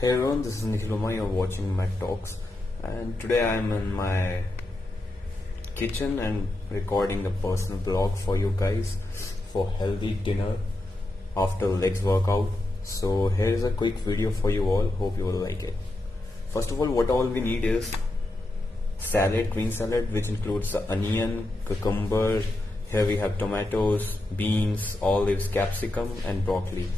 Hey everyone, this is Nikhiluma. You're watching Medtalks, and today I'm in my kitchen and recording a personal blog for you guys for healthy dinner after legs workout. So here's a quick video for you all. Hope you will like it. First of all, what all we need is salad, green salad, which includes the onion, cucumber. Here we have tomatoes, beans, olives, capsicum, and broccoli,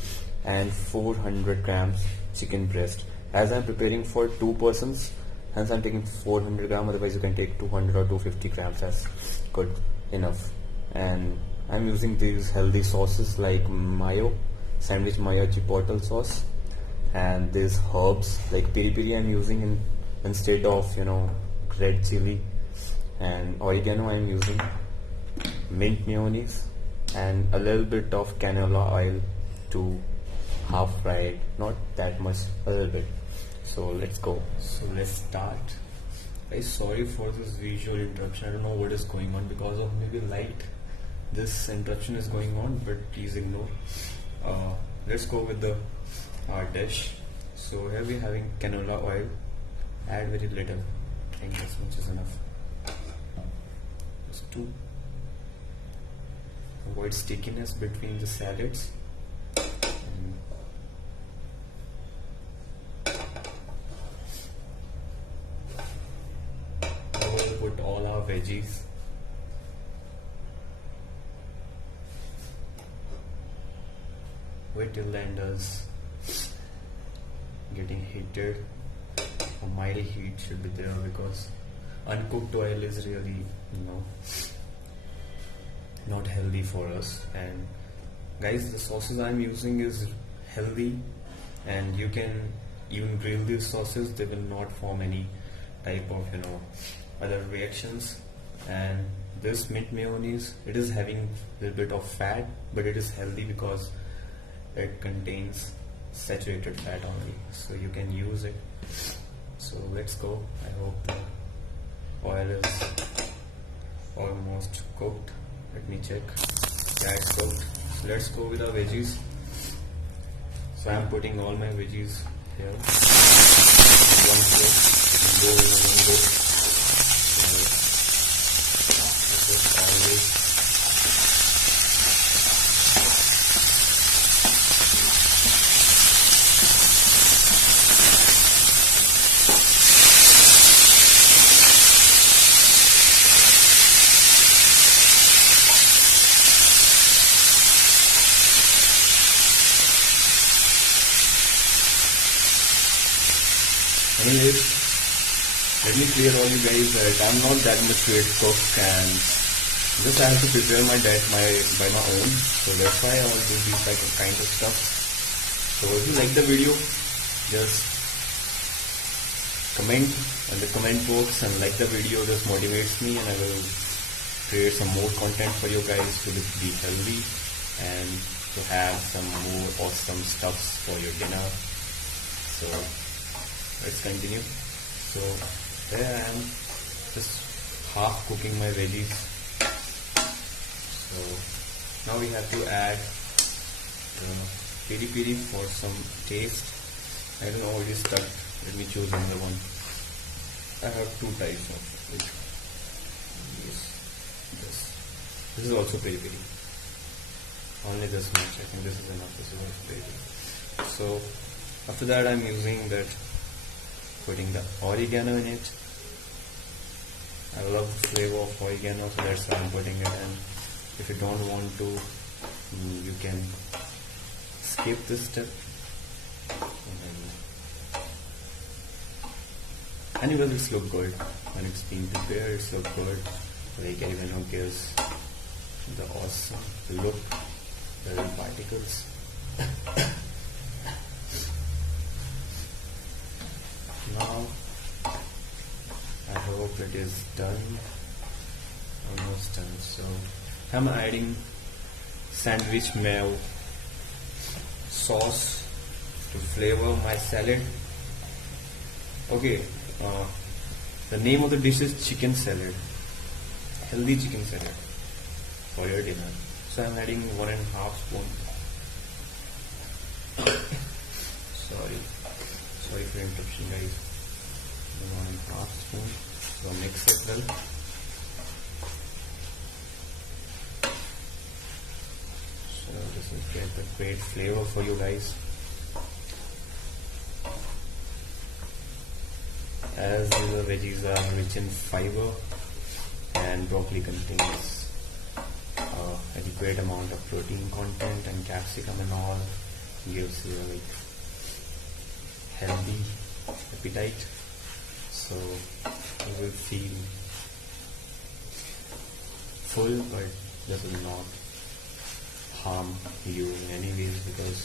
and 400 grams chicken breast. As I'm preparing for 2 persons, hence I'm taking 400 grams. Otherwise, you can take 200 or 250 grams. That's good enough. And I'm using these healthy sauces like mayo, sandwich mayo, chipotle sauce, and these herbs like piri piri. I'm using instead of red chili, and oregano. I'm using mint mayonnaise and a little bit of canola oil to half fry it, not that much, a little bit. So let's go. So let's start. Guys, sorry for this visual interruption. I don't know what is going on because of maybe light. This interruption is going on, but please ignore. Let's go with our dish. So here we're having canola oil. Add very little. I think this much is enough. Just 2. Avoid stickiness between the salads. We'll put all our veggies. Wait till the end is getting heated. A mild heat should be there because uncooked oil is really not healthy for us. And guys, the sauces I'm using is healthy, and you can even grill these sauces. They will not form any type of other reactions. And this mint mayonnaise, it is having a little bit of fat, but it is healthy because it contains saturated fat only, so you can use it. So let's go. I hope the oil is almost cooked. Let me check. Yeah, it's cooked. So let's go with our veggies. So I'm putting all my veggies here. One plate. Go in one go. This all this. Anyways, let me clear all you guys that I'm not that much great cook, and just I have to prepare my diet by my own. So that's why I'll do these kind of stuff. So if you like the video, just comment in the comment box and like the video. This motivates me, and I will create some more content for you guys to be healthy and to have some more awesome stuffs for your dinner. So let's continue. So there I am, just half cooking my veggies. So now we have to add piri piri for some taste. I don't know what is stuck. Let me choose another one. I have 2 types of it. This is also piri piri. Only this much. I think this is enough. This is also piri piri. So after that I'm using that, putting the oregano in it. I love the flavor of oregano, so that's why I'm putting it in. If you don't want to, you can skip this step. Anyway, this look good when it's being prepared. It's look good. Like oregano gives the awesome look, the little particles. Now I hope it is done, almost done. So I'm adding sandwich mayo sauce to flavor my salad. Okay, the name of the dish is chicken salad, healthy chicken salad for your dinner. So I'm adding 1.5 spoon. Sorry. Sorry for interruption, guys. One half spoon. So mix it well. So this will get a great flavor for you guys. As the veggies are rich in fiber and broccoli contains adequate amount of protein content, and capsicum and all gives you like healthy appetite, so you will feel full, but this will not harm you in any ways, because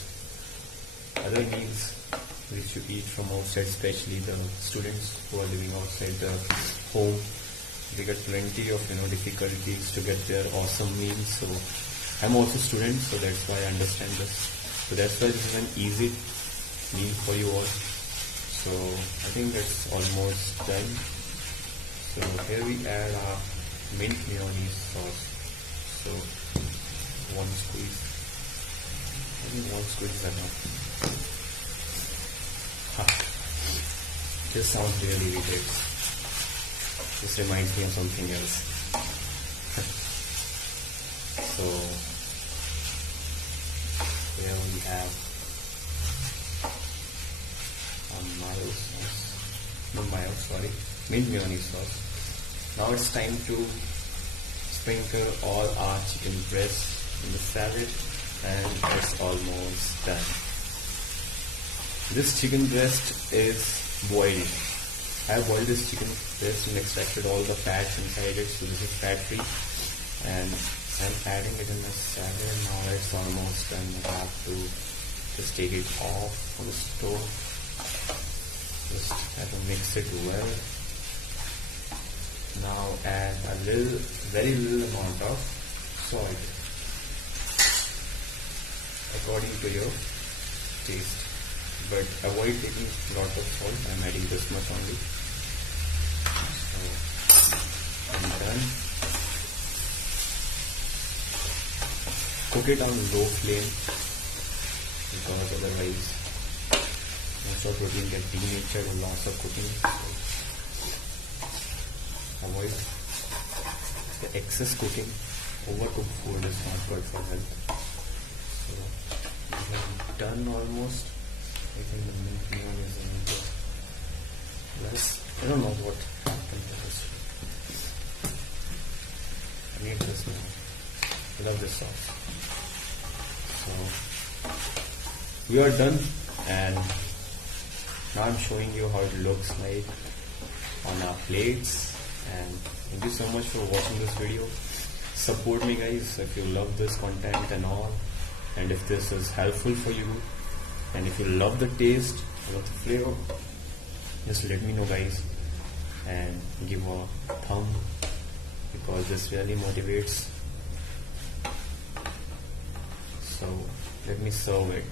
other meals which you eat from outside, especially the students who are living outside the home, they get plenty of difficulties to get their awesome meals. So I'm also a student, so that's why I understand this. So that's why this is an easy meal for you all. So I think that's almost done. So here we add our mint mayonnaise sauce. So one squeeze. I think one squeeze is enough. This sounds really irritating. This reminds me of something else. So here we have mint mayonnaise sauce. Now it's time to sprinkle all our chicken breast in the salad, and it's almost done. This chicken breast is boiled. I boiled this chicken breast and extracted all the fats inside it, so this is fat free. And I'm adding it in the salad. Now it's almost done. I have to just take it off from the stove. Just have to mix it well. Now add a very little amount of salt according to your taste, but avoid taking a lot of salt. I'm adding this much only. So I'm done. Cook it on low flame, because otherwise most of protein get denatured with lots of cooking. So avoid the excess cooking. Overcooked food is not good for health. So we have done almost. I think the mint mayonnaise is a little less. I don't know what happened to this. I need this now. I love this sauce. So we are done, and now I'm showing you how it looks like on our plates. And thank you so much for watching this video. Support me, guys, if you love this content and all, and if this is helpful for you, and if you love the taste, love the flavor, just let me know, guys, and give a thumb, because this really motivates. So let me serve it.